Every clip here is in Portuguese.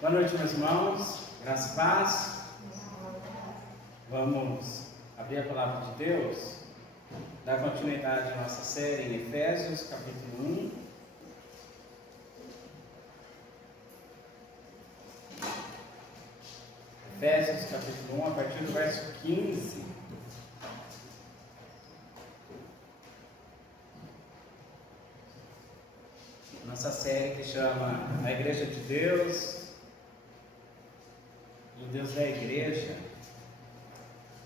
Boa noite, meus irmãos. Graça e paz. Vamos abrir a palavra de Deus, dar continuidade à nossa série em Efésios, capítulo 1. Efésios, capítulo 1, a partir do verso 15. Nossa série que chama A Igreja de Deus, o Deus da Igreja.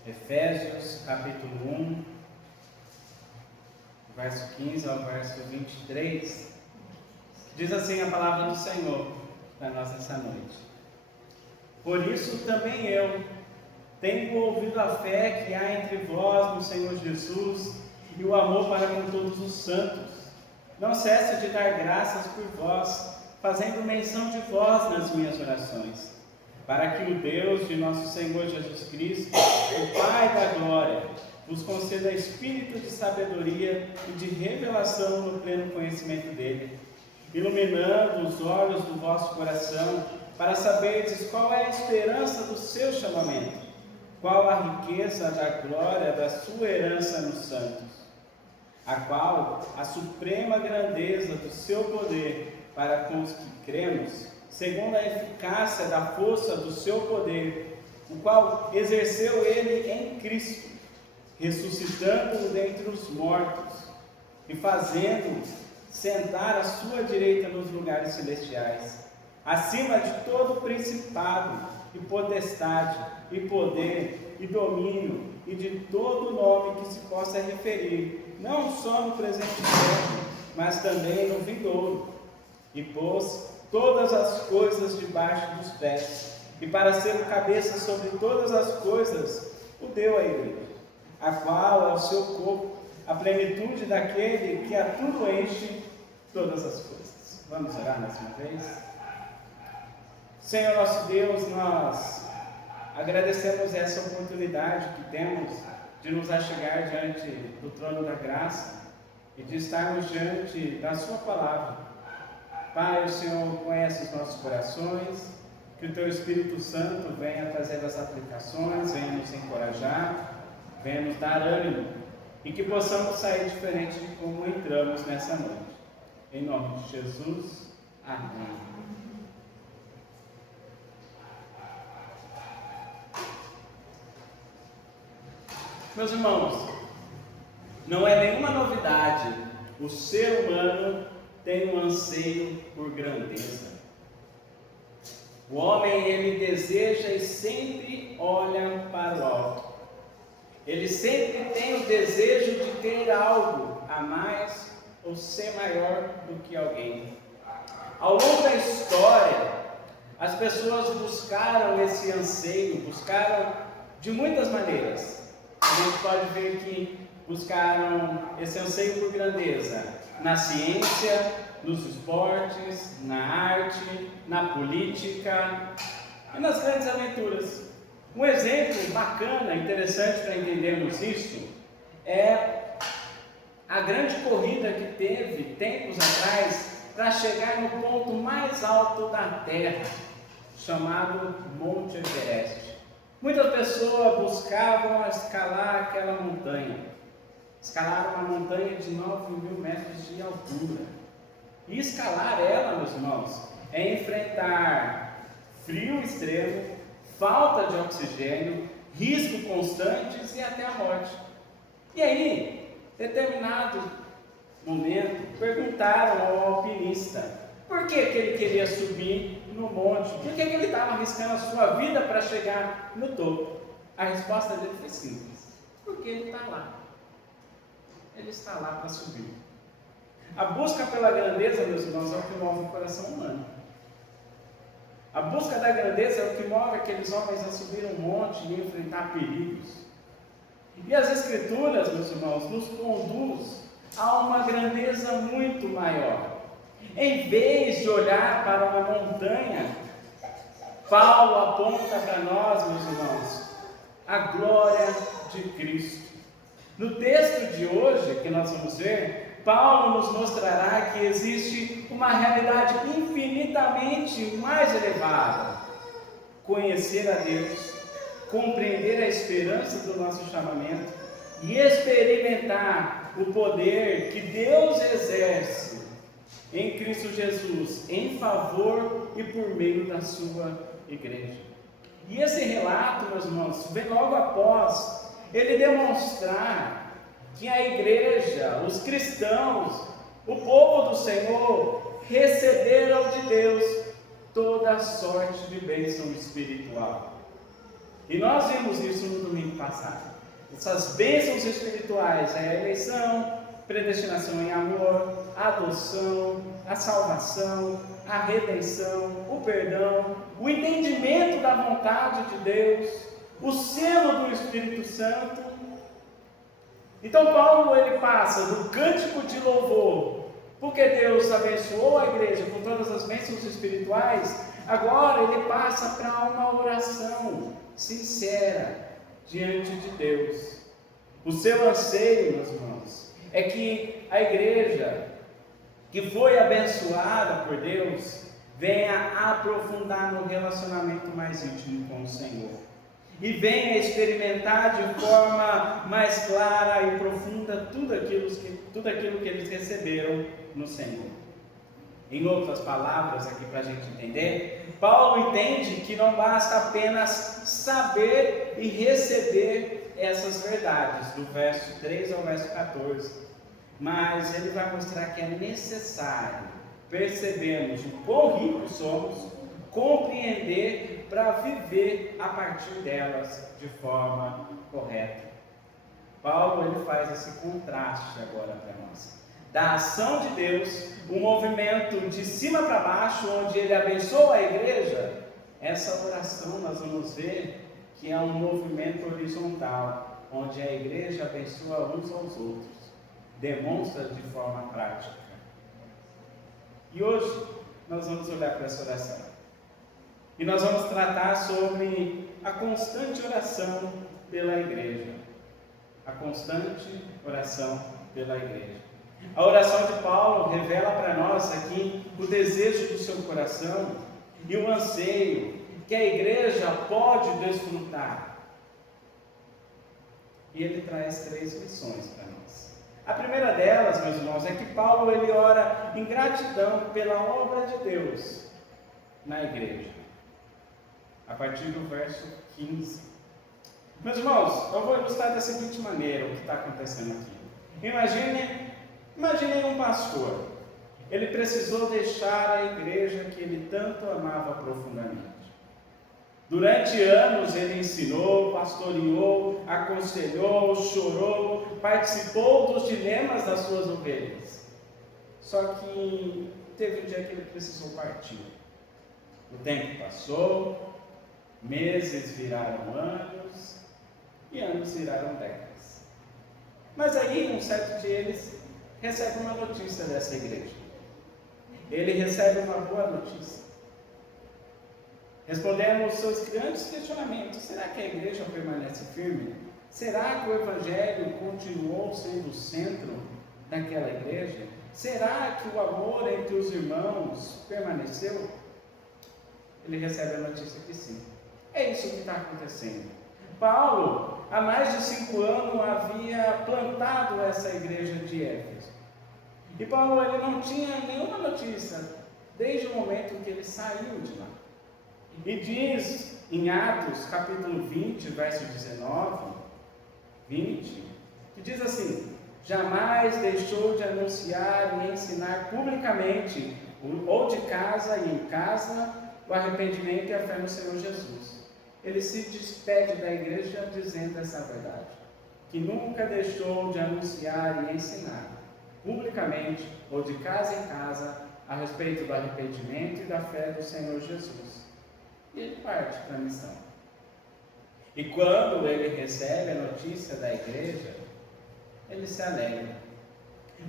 Efésios, capítulo 1, verso 15 ao verso 23. Diz assim a palavra do Senhor para nós nessa noite. Por isso também eu, tendo ouvido a fé que há entre vós no Senhor Jesus e o amor para com todos os santos, não cesso de dar graças por vós, fazendo menção de vós nas minhas orações, para que o Deus de nosso Senhor Jesus Cristo, o Pai da glória, vos conceda espírito de sabedoria e de revelação no pleno conhecimento dele, iluminando os olhos do vosso coração, para saberdes qual é a esperança do seu chamamento, qual a riqueza da glória da sua herança nos santos, a qual a suprema grandeza do seu poder para com os que cremos, segundo a eficácia da força do seu poder, o qual exerceu ele em Cristo, ressuscitando-o dentre os mortos e fazendo sentar à sua direita nos lugares celestiais, acima de todo principado e potestade e poder e domínio e de todo nome que se possa referir, não só no presente século, mas também no vindouro, e pôs todas as coisas debaixo dos pés, e para ser o cabeça sobre todas as coisas, o deu à igreja, a qual é o seu corpo, a plenitude daquele que a tudo enche todas as coisas. Vamos orar mais uma vez? Senhor nosso Deus, nós agradecemos essa oportunidade que temos de nos achegar diante do trono da graça e de estarmos diante da sua palavra. Pai, o Senhor conhece os nossos corações, que o Teu Espírito Santo venha trazer as aplicações, venha nos encorajar, venha nos dar ânimo e que possamos sair diferente de como entramos nessa noite. Em nome de Jesus, amém. Meus irmãos, não é nenhuma novidade, o ser humano tem um anseio por grandeza. O homem, ele deseja e sempre olha para o alto. Ele sempre tem o desejo de ter algo a mais ou ser maior do que alguém. Ao longo da história, as pessoas buscaram esse anseio, buscaram de muitas maneiras. A gente pode ver que buscaram esse anseio por grandeza na ciência, nos esportes, na arte, na política e nas grandes aventuras. Um exemplo bacana, interessante para entendermos isso, é a grande corrida que teve tempos atrás para chegar no ponto mais alto da Terra, chamado Monte Everest. Muitas pessoas buscavam escalar aquela montanha. Escalaram uma montanha de 9.000 metros de altura. E escalar ela, meus irmãos, é enfrentar frio extremo, falta de oxigênio, risco constantes e até a morte. E aí, em determinado momento, perguntaram ao alpinista por que ele queria subir no monte, por que ele estava arriscando a sua vida para chegar no topo. A resposta dele foi simples: porque ele está lá. Ele está lá para subir. A busca pela grandeza, meus irmãos, é o que move o coração humano. A busca da grandeza é o que move aqueles homens a subir um monte e enfrentar perigos. E as Escrituras, meus irmãos, nos conduz a uma grandeza muito maior. Em vez de olhar para uma montanha, Paulo aponta para nós, meus irmãos, a glória de Cristo. No texto de hoje, que nós vamos ver, Paulo nos mostrará que existe uma realidade infinitamente mais elevada: conhecer a Deus, compreender a esperança do nosso chamamento e experimentar o poder que Deus exerce em Cristo Jesus em favor e por meio da sua igreja. E esse relato, meus irmãos, vem logo após ele demonstrar que a igreja, os cristãos, o povo do Senhor, receberam de Deus toda sorte de bênção espiritual. E nós vimos isso no domingo passado. Essas bênçãos espirituais é a eleição, predestinação em amor, a adoção, a salvação, a redenção, o perdão, o entendimento da vontade de Deus, o selo do Espírito Santo. Então Paulo ele passa do cântico de louvor, porque Deus abençoou a igreja com todas as bênçãos espirituais. Agora ele passa para uma oração sincera diante de Deus. O seu anseio, meus irmãos, é que a igreja que foi abençoada por Deus venha aprofundar no relacionamento mais íntimo com o Senhor e venha experimentar de forma mais clara e profunda tudo aquilo que eles receberam no Senhor. Em outras palavras, aqui para a gente entender, Paulo entende que não basta apenas saber e receber essas verdades, do verso 3 ao verso 14, mas ele vai mostrar que é necessário percebermos o quão ricos somos, compreender para viver a partir delas de forma correta. Paulo ele faz esse contraste agora para nós, da ação de Deus, um movimento de cima para baixo, onde ele abençoa a igreja. Essa oração nós vamos ver que é um movimento horizontal, onde a igreja abençoa uns aos outros, demonstra de forma prática. E hoje nós vamos olhar para essa oração e nós vamos tratar sobre a constante oração pela igreja. A constante oração pela igreja. A oração de Paulo revela para nós aqui o desejo do seu coração e o anseio que a igreja pode desfrutar. E ele traz 3 lições para nós. A primeira delas, meus irmãos, é que Paulo ele ora em gratidão pela obra de Deus na igreja. A partir do verso 15. Meus irmãos, eu vou ilustrar da seguinte maneira o que está acontecendo aqui. Imaginem um pastor. Ele precisou deixar a igreja que ele tanto amava profundamente. Durante anos ele ensinou, pastoreou, aconselhou, chorou, participou dos dilemas das suas ovelhas. Só que teve um dia que ele precisou partir. O tempo passou, meses viraram anos e anos viraram décadas. Mas aí, um certo dia, ele recebe uma notícia dessa igreja. Ele recebe uma boa notícia. Respondendo aos seus grandes questionamentos: será que a igreja permanece firme? Será que o evangelho continuou sendo o centro daquela igreja? Será que o amor entre os irmãos permaneceu? Ele recebe a notícia que sim. É isso que está acontecendo. Paulo, há mais de 5 anos, havia plantado essa igreja de Éfeso. E Paulo ele não tinha nenhuma notícia desde o momento que ele saiu de lá. E diz em Atos, capítulo 20, verso 19, 20, que diz assim: jamais deixou de anunciar e ensinar publicamente, ou de casa e em casa, o arrependimento e a fé no Senhor Jesus. Ele se despede da igreja dizendo essa verdade, que nunca deixou de anunciar e ensinar publicamente, ou de casa em casa, a respeito do arrependimento e da fé do Senhor Jesus. E ele parte para a missão. E quando ele recebe a notícia da igreja, ele se alegra.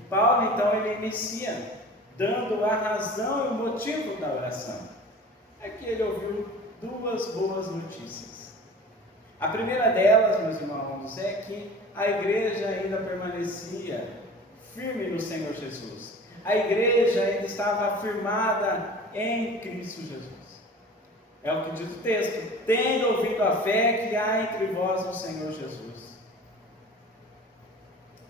Paulo então ele inicia dando a razão e o motivo da oração. É que ele ouviu 2 boas notícias. A primeira delas, meus irmãos, é que a igreja ainda permanecia firme no Senhor Jesus. A igreja ainda estava firmada em Cristo Jesus. É o que diz o texto: tendo ouvido a fé que há entre vós no Senhor Jesus.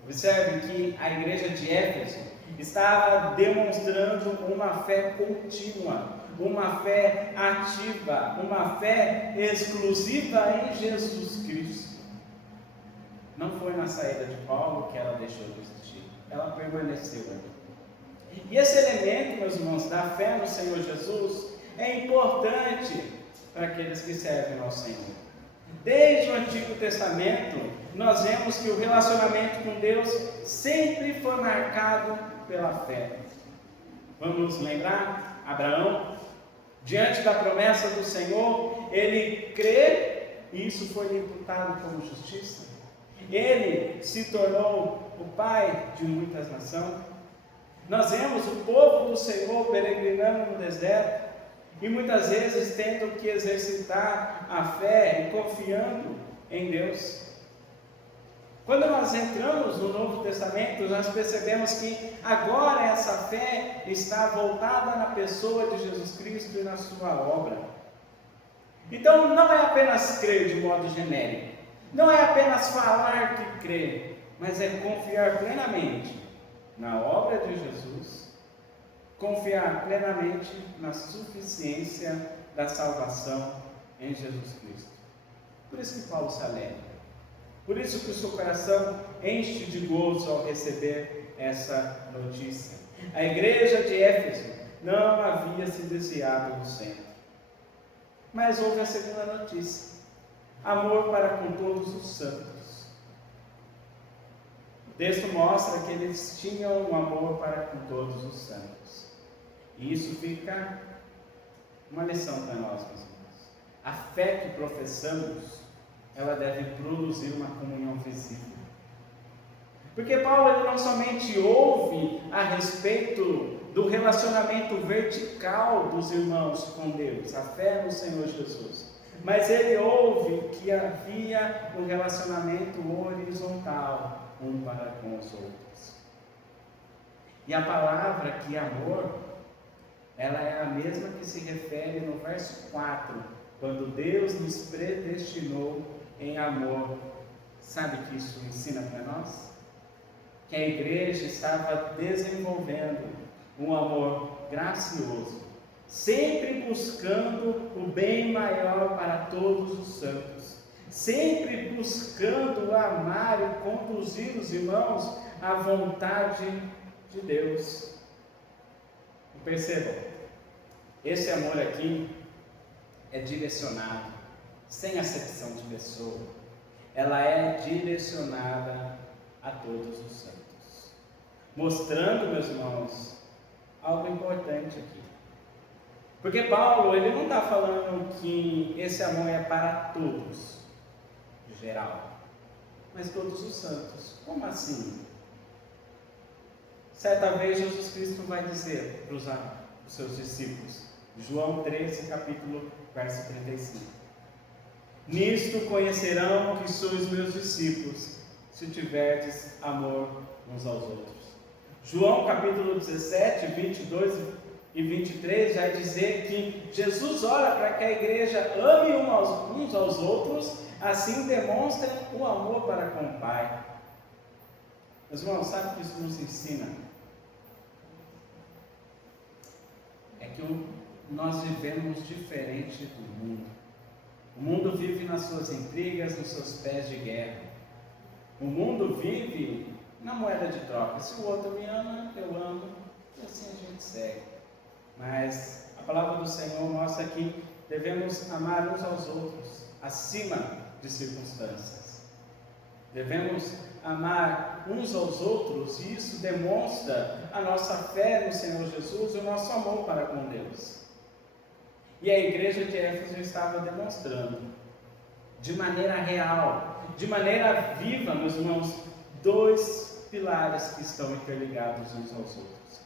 Observe que a igreja de Éfeso estava demonstrando uma fé contínua, uma fé ativa, uma fé exclusiva em Jesus Cristo. Não foi na saída de Paulo que ela deixou de existir, ela permaneceu. E esse elemento, meus irmãos, da fé no Senhor Jesus é importante para aqueles que servem ao Senhor. Desde o Antigo Testamento, nós vemos que o relacionamento com Deus sempre foi marcado pela fé. Vamos lembrar? Abraão, diante da promessa do Senhor, ele crê e isso foi lhe imputado como justiça. Ele se tornou o pai de muitas nações. Nós vemos o povo do Senhor peregrinando no deserto e muitas vezes tendo que exercitar a fé e confiando em Deus. Quando nós entramos no Novo Testamento, nós percebemos que agora essa fé está voltada na pessoa de Jesus Cristo e na sua obra. Então não é apenas crer de modo genérico, não é apenas falar que crê, mas é confiar plenamente na obra de Jesus, confiar plenamente na suficiência da salvação em Jesus Cristo. Por isso que Paulo se alegra. Por isso que o seu coração enche de gozo ao receber essa notícia. A igreja de Éfeso não havia se desviado do centro. Mas houve a segunda notícia: amor para com todos os santos. O texto mostra que eles tinham um amor para com todos os santos. E isso fica uma lição para nós, meus irmãos. A fé que professamos, ela deve produzir uma comunhão visível. Porque Paulo ele não somente ouve a respeito do relacionamento vertical dos irmãos com Deus, a fé no Senhor Jesus, mas ele ouve que havia um relacionamento horizontal um para com os outros. E a palavra aqui, amor, ela é a mesma que se refere no verso 4, quando Deus nos predestinou em amor. Sabe que isso ensina para nós? Que a igreja estava desenvolvendo um amor gracioso, sempre buscando o bem maior para todos os santos, sempre buscando amar e conduzir os irmãos à vontade de Deus. Percebam, esse amor aqui é direcionado, sem acepção de pessoa. Ela é direcionada a todos os santos, mostrando, meus irmãos, algo importante aqui. Porque Paulo, ele não está falando que esse amor é para todos, em geral, mas todos os santos. Como assim? Certa vez Jesus Cristo vai dizer para os seus discípulos, João 13, capítulo, verso 35. Nisto conhecerão que sois meus discípulos, se tiverdes amor uns aos outros. João capítulo 17, 22 e 23 vai dizer que Jesus ora para que a igreja ame uns aos outros, assim demonstrem o amor para com o Pai. Meus irmãos, sabe o que isso nos ensina? É que nós vivemos diferente do mundo. O mundo vive nas suas intrigas, nos seus pés de guerra. O mundo vive na moeda de troca. Se o outro me ama, eu amo, e assim a gente segue. Mas a palavra do Senhor mostra que devemos amar uns aos outros, acima de circunstâncias. Devemos amar uns aos outros, e isso demonstra a nossa fé no Senhor Jesus e o nosso amor para com Deus. E a igreja de Éfeso estava demonstrando, de maneira real, de maneira viva, meus irmãos, dois pilares que estão interligados uns aos outros.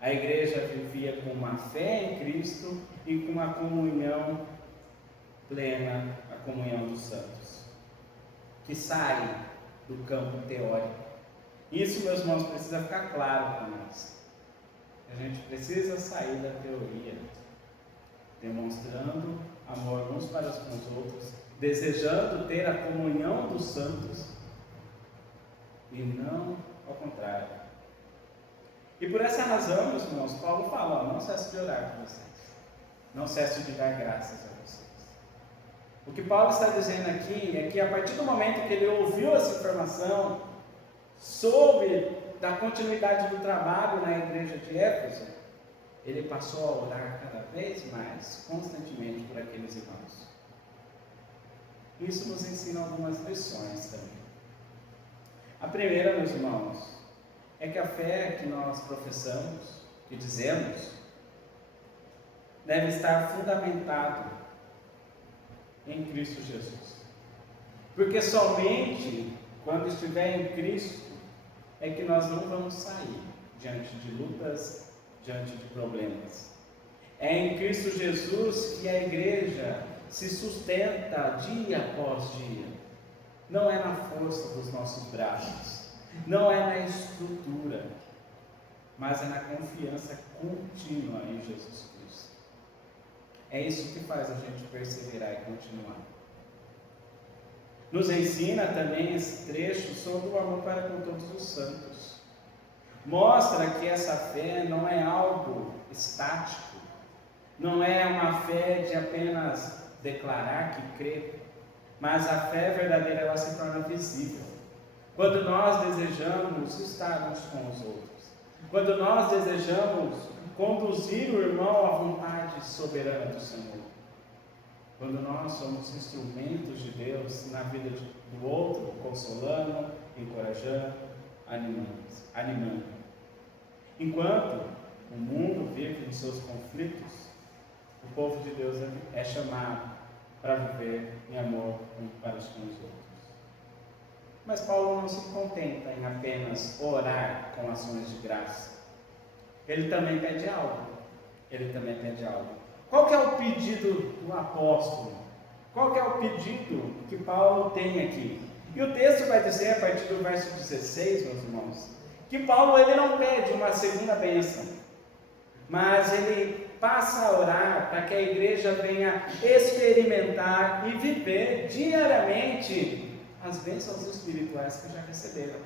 A igreja vivia com uma fé em Cristo e com uma comunhão plena, a comunhão dos santos, que sai do campo teórico, Isso, meus irmãos, precisa ficar claro para nós. A gente precisa sair da teoria, demonstrando amor uns para com os outros, desejando ter a comunhão dos santos, e não ao contrário. E por essa razão, meus irmãos, Paulo fala: não cesse de orar por vocês, não cesse de dar graças a vocês. O que Paulo está dizendo aqui é que a partir do momento que ele ouviu essa informação, soube da continuidade do trabalho na igreja de Éfeso, ele passou a orar cada vez mais, constantemente, por aqueles irmãos. Isso nos ensina algumas lições também. A primeira, meus irmãos, é que a fé que nós professamos, que dizemos, deve estar fundamentada em Cristo Jesus. Porque somente quando estiver em Cristo é que nós não vamos sair diante de lutas, diante de problemas. É em Cristo Jesus que a igreja se sustenta dia após dia. Não é na força dos nossos braços, não é na estrutura, mas é na confiança contínua em Jesus Cristo. É isso que faz a gente perseverar e continuar. Nos ensina também esse trecho sobre o amor para com todos os santos. Mostra que essa fé não é algo estático, não é uma fé de apenas declarar que crê, mas a fé verdadeira ela se torna visível quando nós desejamos estar uns com os outros, quando nós desejamos conduzir o irmão à vontade soberana do Senhor, quando nós somos instrumentos de Deus na vida do outro, consolando, encorajando, animando. Enquanto o mundo vive nos seus conflitos, o povo de Deus é chamado para viver em amor uns para com os outros. Mas Paulo não se contenta em apenas orar com ações de graça. Ele também pede algo. Qual que é o pedido do apóstolo? Qual que é o pedido que Paulo tem aqui? E o texto vai dizer, a partir do verso 16, meus irmãos, que Paulo ele não pede uma segunda bênção, mas ele passa a orar para que a igreja venha experimentar e viver diariamente as bênçãos espirituais que já receberam.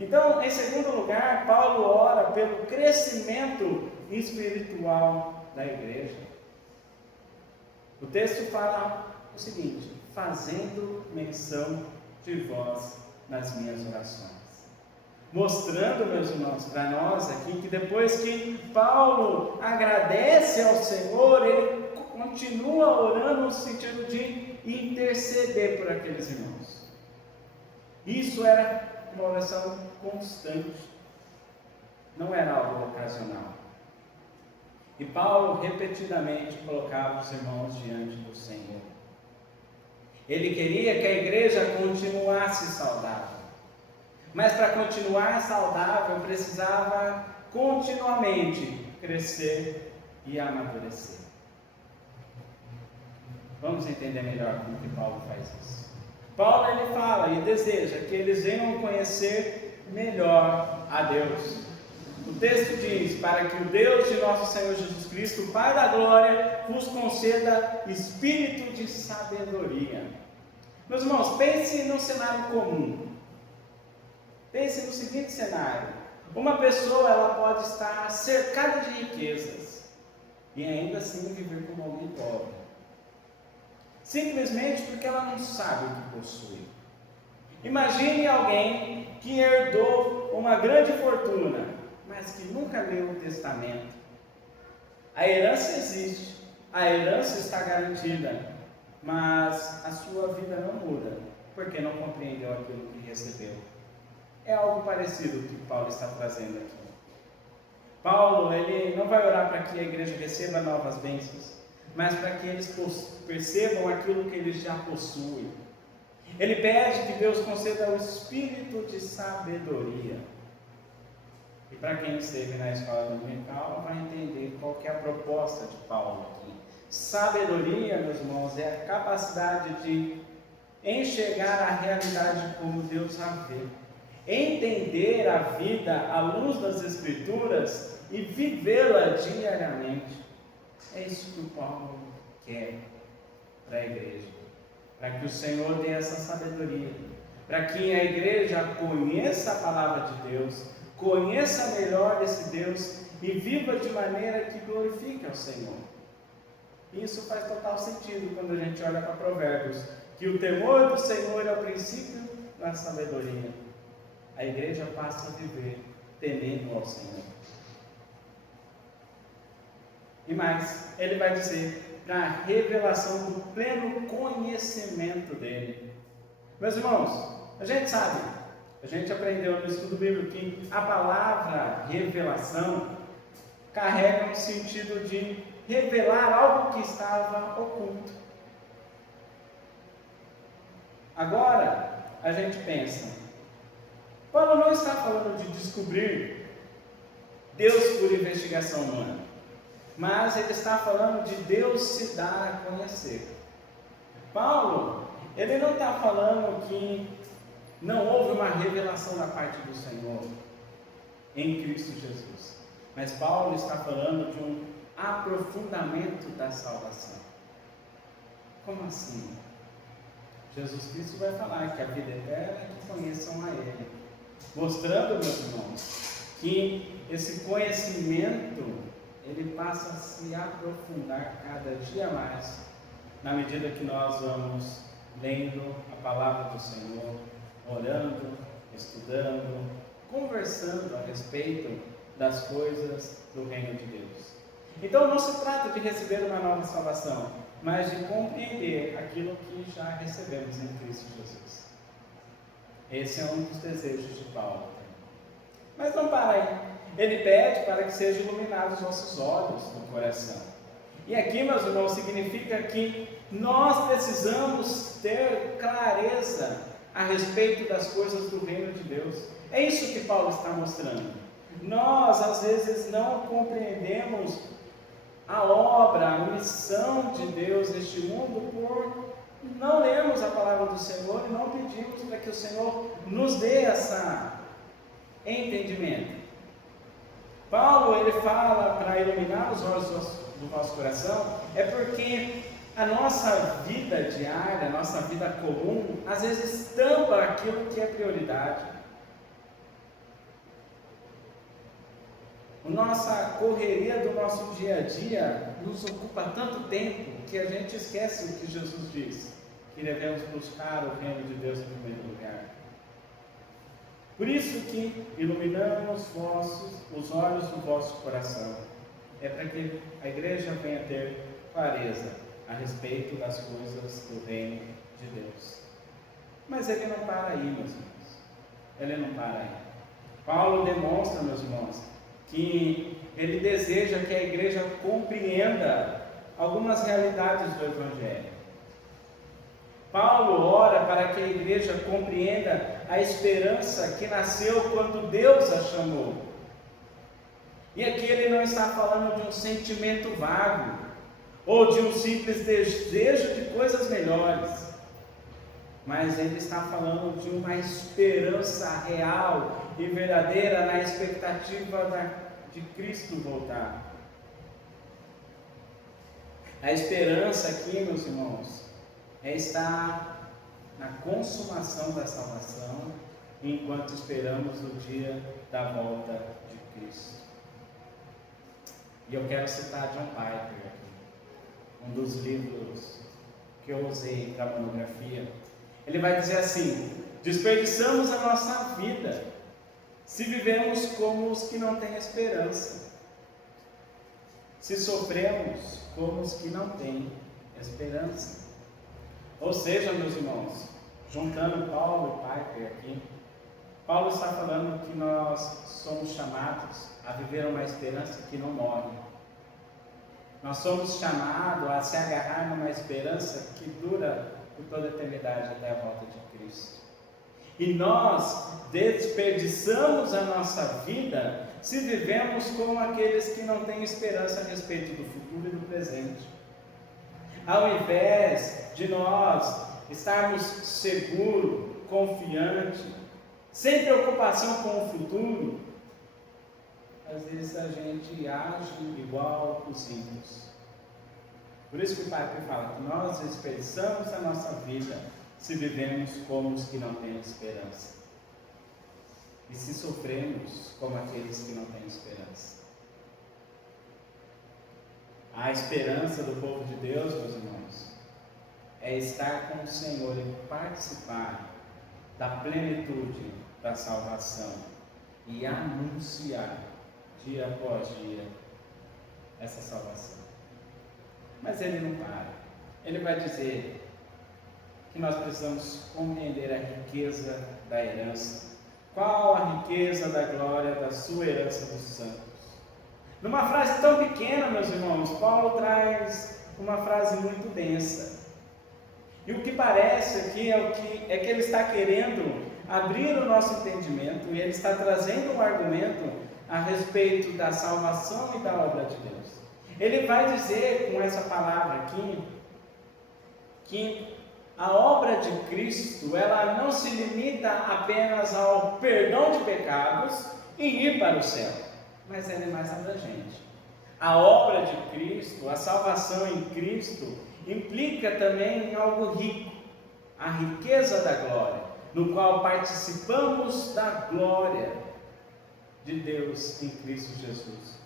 Então, em segundo lugar, Paulo ora pelo crescimento espiritual da igreja. O texto fala o seguinte: fazendo menção de vós nas minhas orações. Mostrando, meus irmãos, para nós aqui, que depois que Paulo agradece ao Senhor, ele continua orando no sentido de interceder por aqueles irmãos. Isso era uma oração constante, não era algo ocasional. E Paulo repetidamente colocava os irmãos diante do Senhor. Ele queria que a igreja continuasse saudável. Mas para continuar saudável, precisava continuamente crescer e amadurecer. Vamos entender melhor como que Paulo faz isso. Paulo ele fala e deseja que eles venham conhecer melhor a Deus. O texto diz: para que o Deus de nosso Senhor Jesus Cristo, o Pai da glória, vos conceda espírito de sabedoria. Meus irmãos, pense num cenário comum. Pense no seguinte cenário: uma pessoa ela pode estar cercada de riquezas e ainda assim viver como alguém pobre, simplesmente porque ela não sabe o que possui. Imagine alguém que herdou uma grande fortuna, mas que nunca leu o testamento. A herança existe, a herança está garantida, mas a sua vida não muda, porque não compreendeu aquilo que recebeu. É algo parecido que Paulo está trazendo aqui. Paulo, ele não vai orar para que a igreja receba novas bênçãos, mas para que eles percebam aquilo que eles já possuem. Ele pede que Deus conceda o espírito de sabedoria. E para quem esteve na escola dominical, vai entender qual que é a proposta de Paulo aqui. Sabedoria, meus irmãos, é a capacidade de enxergar a realidade como Deus a vê. entender a vida à luz das Escrituras e vivê-la diariamente. É isso que o Paulo quer para a igreja, para que o Senhor dê essa sabedoria, para que a igreja conheça a palavra de Deus, conheça melhor esse Deus e viva de maneira que glorifique ao Senhor. Isso faz total sentido quando a gente olha para Provérbios, que o temor do Senhor é o princípio da sabedoria. A igreja passa a viver temendo ao Senhor. E mais, ele vai dizer, para a revelação do pleno conhecimento dele. Meus irmãos, a gente sabe, a gente aprendeu no estudo bíblico que a palavra revelação carrega um sentido de revelar algo que estava oculto. Agora, a gente pensa, Paulo não está falando de descobrir Deus por investigação humana, mas ele está falando de Deus se dar a conhecer. Paulo, ele não está falando que não houve uma revelação da parte do Senhor em Cristo Jesus, mas Paulo está falando de um aprofundamento da salvação. Como assim? Jesus Cristo vai falar que a vida eterna é que conheçam a Ele, mostrando, meus irmãos, que esse conhecimento ele passa a se aprofundar cada dia mais, na medida que nós vamos lendo a palavra do Senhor, orando, estudando, conversando a respeito das coisas do reino de Deus. Então não se trata de receber uma nova salvação, mas de compreender aquilo que já recebemos em Cristo Jesus. Esse é um dos desejos de Paulo. Mas não para aí. Ele pede para que sejam iluminados os nossos olhos do coração. E aqui, meus irmãos, significa que nós precisamos ter clareza a respeito das coisas do reino de Deus. É isso que Paulo está mostrando. Nós, às vezes, não compreendemos a obra, a missão de Deus neste mundo por não lermos a palavra do Senhor e não pedimos para que o Senhor nos dê esse entendimento. Paulo, ele fala para iluminar os olhos do nosso coração, é porque a nossa vida diária, a nossa vida comum, às vezes tampa aquilo que é prioridade. A nossa correria do nosso dia a dia nos ocupa tanto tempo que a gente esquece o que Jesus diz, que devemos buscar o reino de Deus em primeiro lugar. Por isso que iluminamos os olhos do vosso coração, é para que a igreja venha ter clareza a respeito das coisas do reino de Deus. Mas ele não para aí, meus irmãos. Ele não para aí. Paulo demonstra, meus irmãos, que ele deseja que a igreja compreenda algumas realidades do Evangelho. Paulo ora para que a igreja compreenda a esperança que nasceu quando Deus a chamou. E aqui ele não está falando de um sentimento vago, ou de um simples desejo de coisas melhores, mas ele está falando de uma esperança real e verdadeira na expectativa de Cristo voltar. A esperança aqui, meus irmãos, é estar na consumação da salvação, enquanto esperamos o dia da volta de Cristo. E eu quero citar John Piper aqui, um dos livros que eu usei para a monografia. Ele vai dizer assim: desperdiçamos a nossa vida se vivemos como os que não têm esperança, se sofremos como os que não têm esperança. Ou seja, meus irmãos, juntando Paulo e Piper aqui, Paulo está falando que nós somos chamados a viver uma esperança que não morre. Nós somos chamados a se agarrar numa esperança que dura por toda a eternidade até a volta de Cristo. E nós desperdiçamos a nossa vida se vivemos como aqueles que não têm esperança a respeito do futuro e do presente. Ao invés de nós estarmos seguros, confiantes, sem preocupação com o futuro, às vezes a gente age igual os ímpios. Por isso que o Pai fala que nós desperdiçamos a nossa vida se vivemos como os que não têm esperança. E se sofremos como aqueles que não têm esperança. A esperança do povo de Deus, meus irmãos, é estar com o Senhor e participar da plenitude da salvação e anunciar dia após dia essa salvação. Mas ele não para. Ele vai dizer que nós precisamos compreender a riqueza da herança. Qual a riqueza da glória da sua herança dos santos? Numa frase tão pequena, meus irmãos, Paulo traz uma frase muito densa. E o que parece aqui é que ele está querendo abrir o nosso entendimento e ele está trazendo um argumento a respeito da salvação e da obra de Deus. Ele vai dizer com essa palavra aqui que a obra de Cristo, ela não se limita apenas ao perdão de pecados e ir para o céu, mas ela é mais abrangente. A obra de Cristo, a salvação em Cristo, implica também em algo rico, a riqueza da glória, no qual participamos da glória de Deus em Cristo Jesus.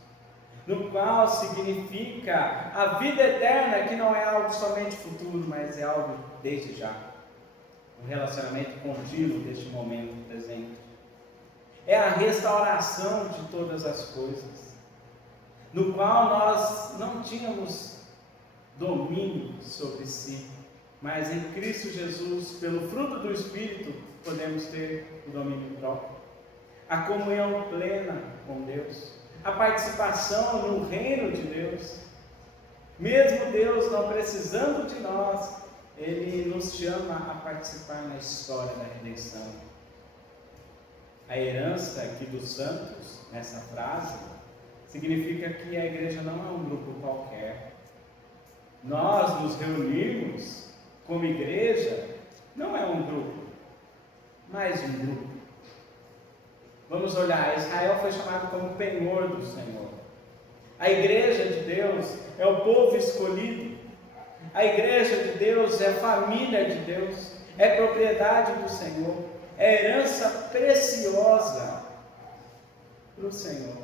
No qual significa a vida eterna, que não é algo somente futuro, mas é algo desde já. Um relacionamento contínuo deste momento presente. É a restauração de todas as coisas, no qual nós não tínhamos domínio sobre si, mas em Cristo Jesus, pelo fruto do Espírito, podemos ter o domínio próprio. A comunhão plena com Deus, a participação no reino de Deus. Mesmo Deus não precisando de nós, Ele nos chama a participar na história da redenção. A herança aqui dos santos, nessa frase, significa que a igreja não é um grupo qualquer. Nós nos reunimos como igreja, não é um grupo, mas um grupo. Vamos olhar, Israel foi chamado como penhor do Senhor. A igreja de Deus é o povo escolhido. A igreja de Deus é a família de Deus, é propriedade do Senhor, é herança preciosa para o Senhor.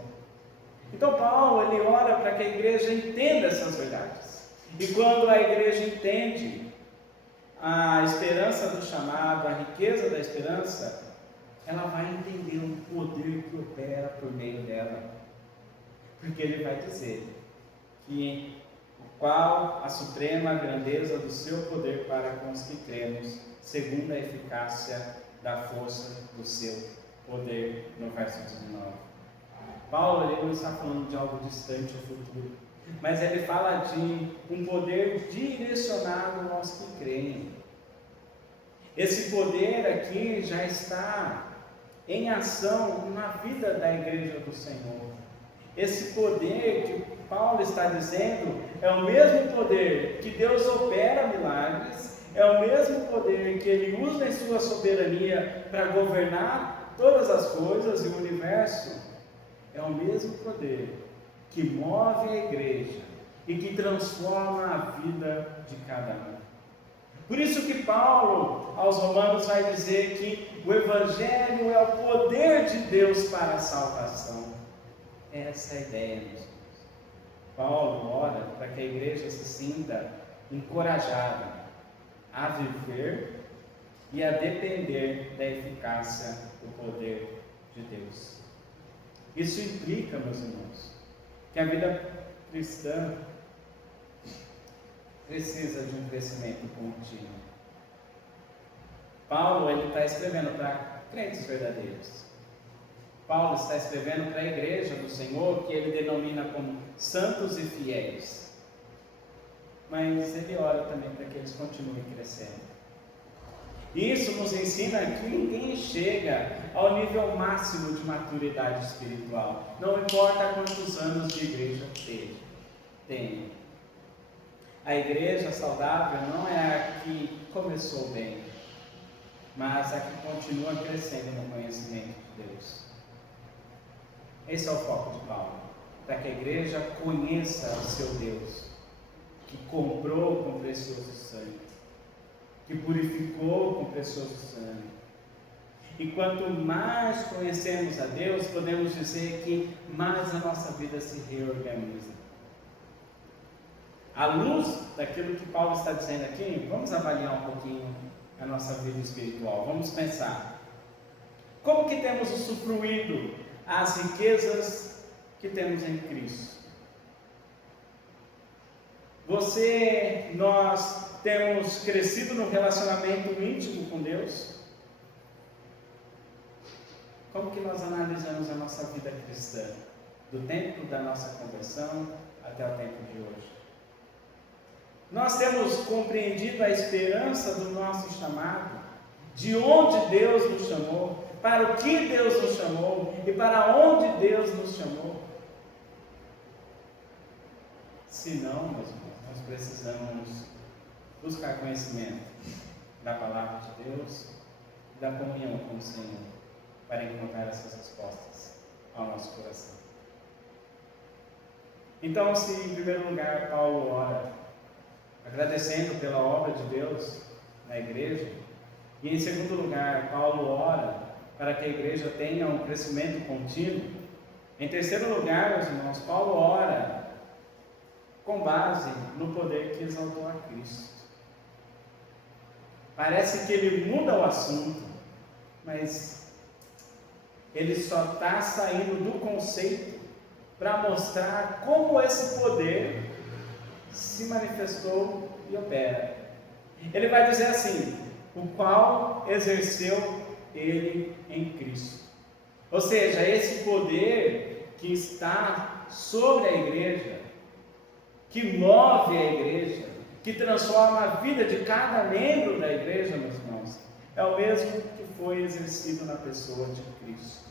Então Paulo, ele ora para que a igreja entenda essas verdades. E quando a igreja entende a esperança do chamado, a riqueza da esperança, ela vai entender o poder que opera por meio dela. Porque ele vai dizer que qual a suprema grandeza do seu poder para com os que cremos, segundo a eficácia da força do seu poder, no verso 19. Paulo, ele não está falando de algo distante ou futuro, mas ele fala de um poder direcionado aos que creem. Esse poder aqui já está em ação na vida da igreja do Senhor. Esse poder que Paulo está dizendo é o mesmo poder que Deus opera milagres, é o mesmo poder que Ele usa em sua soberania para governar todas as coisas e o universo. É o mesmo poder que move a igreja e que transforma a vida de cada um. Por isso que Paulo, aos Romanos, vai dizer que o Evangelho é o poder de Deus para a salvação. Essa é a ideia, meus irmãos. Paulo ora para que a igreja se sinta encorajada a viver e a depender da eficácia do poder de Deus. Isso implica, meus irmãos, que a vida cristã precisa de um crescimento contínuo. Paulo, ele está escrevendo para crentes verdadeiros. Paulo está escrevendo para a igreja do Senhor, que ele denomina como santos e fiéis. Mas ele ora também para que eles continuem crescendo. Isso nos ensina que ninguém chega ao nível máximo de maturidade espiritual. Não importa quantos anos de igreja tem. A igreja saudável não é a que começou bem, mas a que continua crescendo no conhecimento de Deus. Esse é o foco de Paulo, para que a igreja conheça o seu Deus, que comprou com precioso sangue, que purificou com precioso sangue. E quanto mais conhecemos a Deus, podemos dizer que mais a nossa vida se reorganiza. À luz daquilo que Paulo está dizendo aqui, vamos avaliar um pouquinho a nossa vida espiritual. Vamos pensar. Como que temos usufruído as riquezas que temos em Cristo? Nós temos crescido no relacionamento íntimo com Deus? Como que nós analisamos a nossa vida cristã? Do tempo da nossa conversão até o tempo de hoje. Nós temos compreendido a esperança do nosso chamado, de onde Deus nos chamou, para o que Deus nos chamou e para onde Deus nos chamou. Se não, meus irmãos, nós precisamos buscar conhecimento da palavra de Deus e da comunhão com o Senhor, para encontrar essas respostas ao nosso coração. Então, se em primeiro lugar Paulo ora, agradecendo pela obra de Deus na igreja, e em segundo lugar Paulo ora para que a igreja tenha um crescimento contínuo, em terceiro lugar, meus irmãos, Paulo ora com base no poder que exaltou a Cristo. Parece que ele muda o assunto, mas ele só está saindo do conceito para mostrar como esse poder se manifestou e opera. Ele vai dizer assim: o qual exerceu ele em Cristo. Ou seja, esse poder que está sobre a igreja, que move a igreja, que transforma a vida de cada membro da igreja, meus irmãos, é o mesmo que foi exercido na pessoa de Cristo.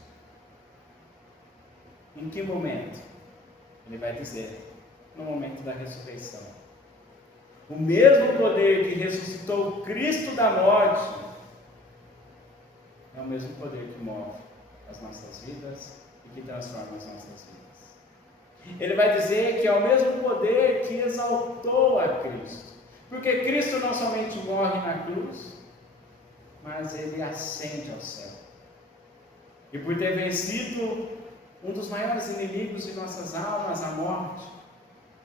Em que momento? Ele vai dizer: no momento da ressurreição. O mesmo poder que ressuscitou Cristo da morte é o mesmo poder que move as nossas vidas e que transforma as nossas vidas. Ele vai dizer que é o mesmo poder que exaltou a Cristo, porque Cristo não somente morre na cruz, mas ele ascende ao céu. E por ter vencido um dos maiores inimigos de nossas almas, a morte,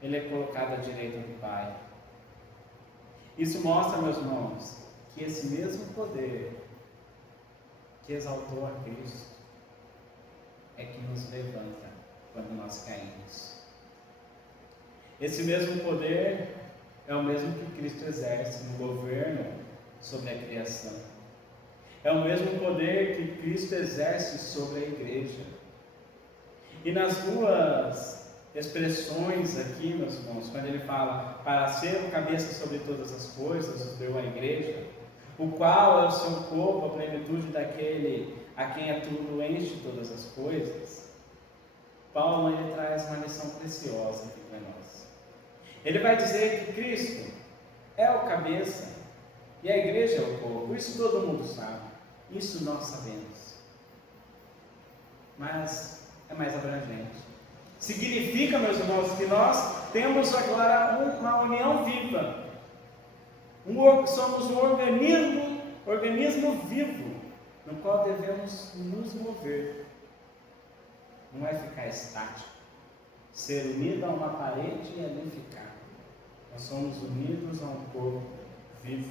ele é colocado à direita do Pai. Isso mostra, meus irmãos, que esse mesmo poder que exaltou a Cristo é que nos levanta quando nós caímos. Esse mesmo poder é o mesmo que Cristo exerce no governo sobre a criação. É o mesmo poder que Cristo exerce sobre a igreja. E nas duas expressões aqui, meus irmãos, quando ele fala para ser o cabeça sobre todas as coisas, deu a igreja, o qual é o seu corpo, a plenitude daquele a quem é tudo enche todas as coisas, Paulo ele traz uma lição preciosa aqui para nós. Ele vai dizer que Cristo é o cabeça e a igreja é o corpo. Isso todo mundo sabe, isso nós sabemos, mas é mais abrangente. Significa, meus irmãos, que nós temos agora uma união viva. Somos um organismo vivo, no qual devemos nos mover. Não é ficar estático, ser unido a uma parede e ali ficar. Nós somos unidos a um corpo vivo,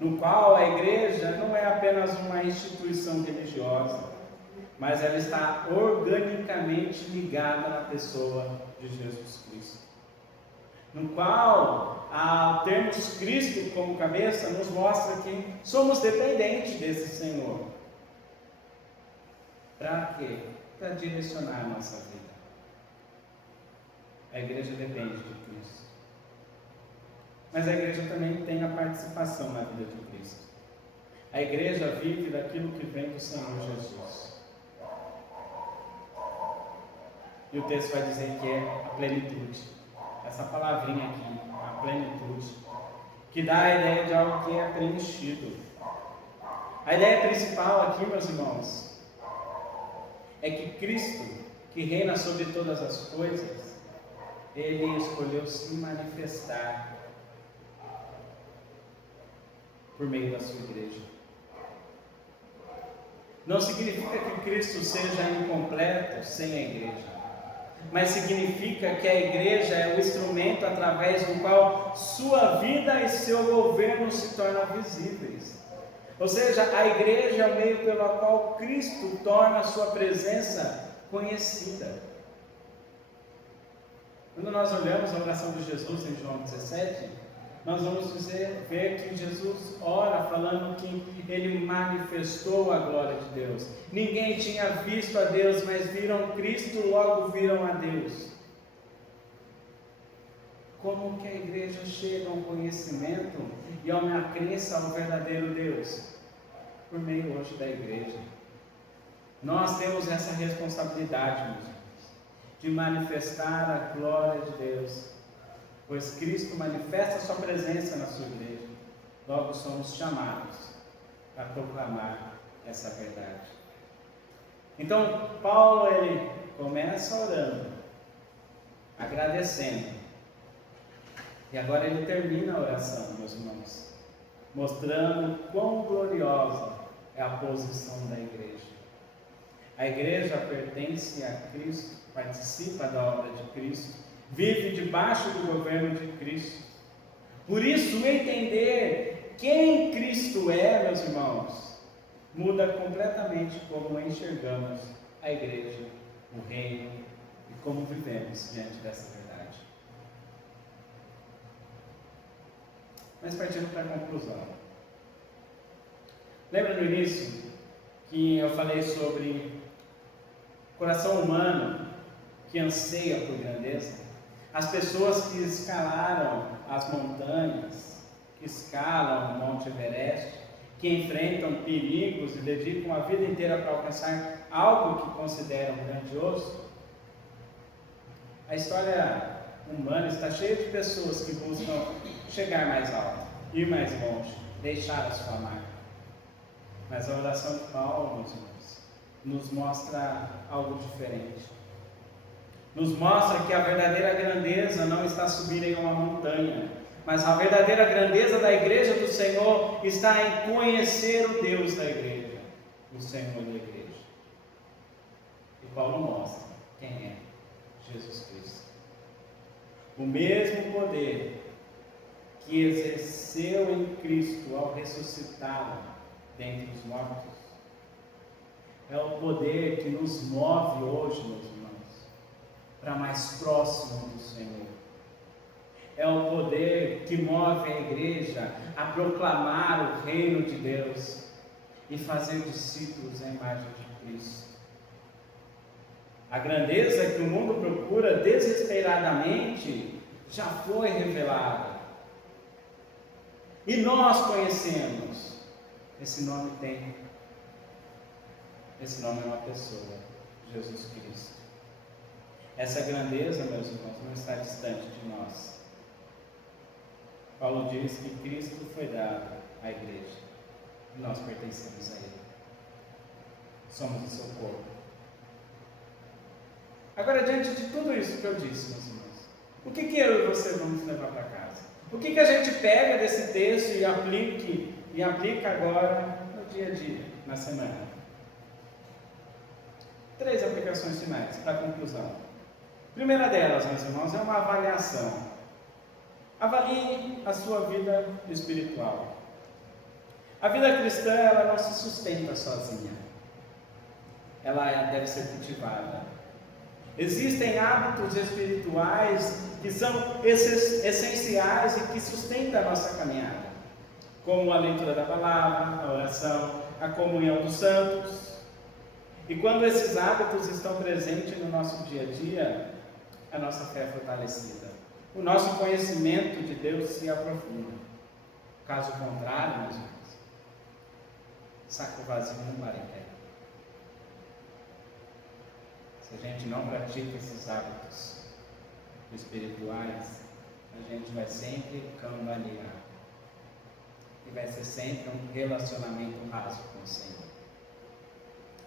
no qual a igreja não é apenas uma instituição religiosa, mas ela está organicamente ligada na pessoa de Jesus Cristo, no qual, ao termos Cristo como cabeça, nos mostra que somos dependentes desse Senhor. Para quê? Para direcionar a nossa vida. A igreja depende de Cristo, mas a igreja também tem a participação na vida de Cristo. A igreja vive daquilo que vem do Senhor Jesus. E o texto vai dizer que é a plenitude. Essa palavrinha aqui, a plenitude, que dá a ideia de algo que é preenchido. A ideia principal aqui, meus irmãos, é que Cristo, que reina sobre todas as coisas, Ele escolheu se manifestar por meio da sua igreja. Não significa que Cristo seja incompleto sem a igreja, mas significa que a igreja é o instrumento através do qual sua vida e seu governo se tornam visíveis. Ou seja, a igreja é o meio pelo qual Cristo torna a sua presença conhecida. Quando nós olhamos a oração de Jesus em João 17, nós vamos ver que Jesus ora falando que Ele manifestou a glória de Deus. Ninguém tinha visto a Deus, mas viram Cristo, logo viram a Deus. Como que a igreja chega a um conhecimento e a uma crença ao verdadeiro Deus? Por meio hoje da igreja. Nós temos essa responsabilidade, meus irmãos, de manifestar a glória de Deus, pois Cristo manifesta a sua presença na sua igreja. Logo somos chamados a proclamar essa verdade. Então, Paulo, ele começa orando, agradecendo, e agora ele termina a oração, meus irmãos, mostrando quão gloriosa é a posição da igreja. A igreja pertence a Cristo, participa da obra de Cristo, vive debaixo do governo de Cristo. Por isso, entender quem Cristo é, meus irmãos, muda completamente como enxergamos a igreja, o reino e como vivemos diante dessa verdade. Mas partindo para a conclusão. Lembra no início que eu falei sobre o coração humano que anseia por grandeza? As pessoas que escalaram as montanhas, que escalam o Monte Everest, que enfrentam perigos e dedicam a vida inteira para alcançar algo que consideram grandioso. A história humana está cheia de pessoas que buscam chegar mais alto, ir mais longe, deixar a sua marca. Mas a oração de Paulo, meus irmãos, nos mostra algo diferente. Nos mostra que a verdadeira grandeza não está subir em uma montanha, mas a verdadeira grandeza da igreja do Senhor está em conhecer o Deus da igreja, o Senhor da igreja. E Paulo mostra quem é Jesus Cristo. O mesmo poder que exerceu em Cristo ao ressuscitá-lo dentre os mortos, é o poder que nos move hoje, meus irmãos, para mais próximo do Senhor. É o poder que move a igreja a proclamar o reino de Deus e fazer discípulos à imagem de Cristo. A grandeza que o mundo procura desesperadamente já foi revelada. E nós conhecemos. Esse nome tem. Esse nome é uma pessoa, Jesus Cristo. Essa grandeza, meus irmãos, não está distante de nós. Paulo diz que Cristo foi dado à igreja e nós pertencemos a Ele. Somos o seu corpo. Agora, diante de tudo isso que eu disse, meus irmãos, o que eu e você vamos levar para casa? O que a gente pega desse texto e aplica agora no dia a dia, na semana? 3 aplicações finais para a conclusão. A primeira delas, meus irmãos, é uma avaliação. Avalie a sua vida espiritual. A vida cristã, ela não se sustenta sozinha. Ela deve ser cultivada. Existem hábitos espirituais que são essenciais e que sustentam a nossa caminhada, como a leitura da palavra, a oração, a comunhão dos santos. E quando esses hábitos estão presentes no nosso dia a dia, a nossa fé é fortalecida. O nosso conhecimento de Deus se aprofunda. Caso contrário, meus irmãos, saco vazio não para em pé. Se a gente não pratica esses hábitos espirituais, a gente vai sempre cambalear. e vai ser sempre um relacionamento raso com o Senhor.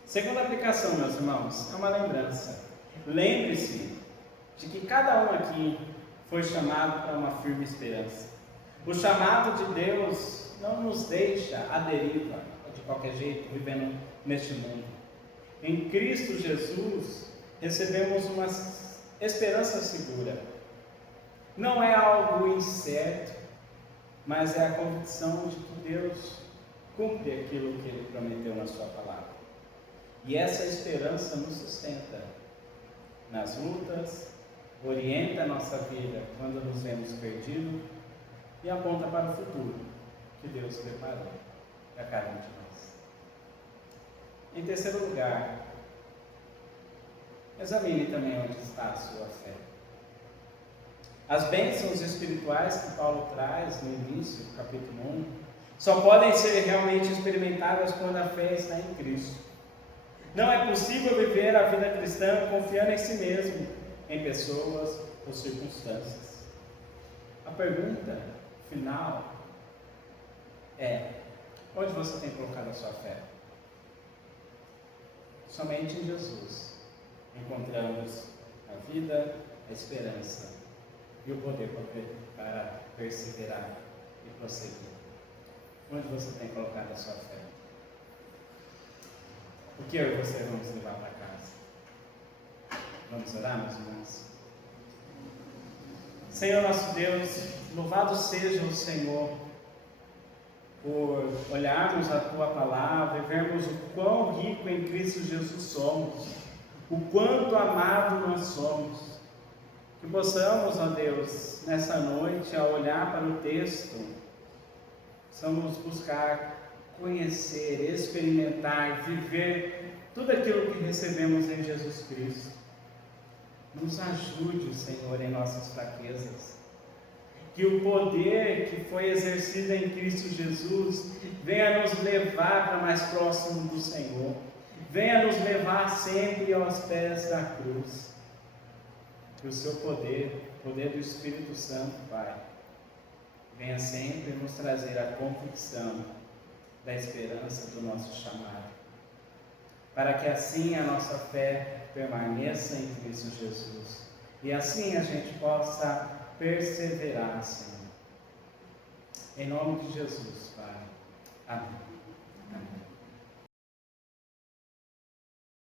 Segunda aplicação, meus irmãos, é uma lembrança. Lembre-se de que cada um aqui foi chamado para uma firme esperança. O chamado de Deus não nos deixa à deriva, de qualquer jeito, vivendo neste mundo. Em Cristo Jesus, recebemos uma esperança segura. Não é algo incerto, mas é a convicção de que Deus cumpre aquilo que Ele prometeu na sua palavra. E essa esperança nos sustenta nas lutas, orienta a nossa vida quando nos vemos perdidos e aponta para o futuro que Deus preparou para cada um de nós. Em terceiro lugar, examine também onde está a sua fé. As bênçãos espirituais que Paulo traz no início do capítulo 1 só podem ser realmente experimentadas quando a fé está em Cristo. Não é possível viver a vida cristã confiando em si mesmo, em pessoas ou circunstâncias. A pergunta final é: onde você tem colocado a sua fé? Somente em Jesus encontramos a vida, a esperança e o poder para perseverar e prosseguir. Onde você tem colocado a sua fé? O que eu e você vamos levar para casa? Vamos orar, meus irmãos? Senhor nosso Deus, louvado seja o Senhor por olharmos a Tua Palavra e vermos o quão rico em Cristo Jesus somos, o quanto amado nós somos. Que possamos, ó Deus, nessa noite, ao olhar para o texto, possamos buscar conhecer, experimentar, viver tudo aquilo que recebemos em Jesus Cristo. Nos ajude, Senhor, em nossas fraquezas. Que o poder que foi exercido em Cristo Jesus venha nos levar para mais próximo do Senhor. Venha nos levar sempre aos pés da cruz. Que o seu poder, o poder do Espírito Santo, Pai, venha sempre nos trazer a convicção da esperança do nosso chamado, para que assim a nossa fé permaneça em Cristo Jesus e assim a gente possa perseverar, Senhor. Em nome de Jesus, Pai. Amém. Amém.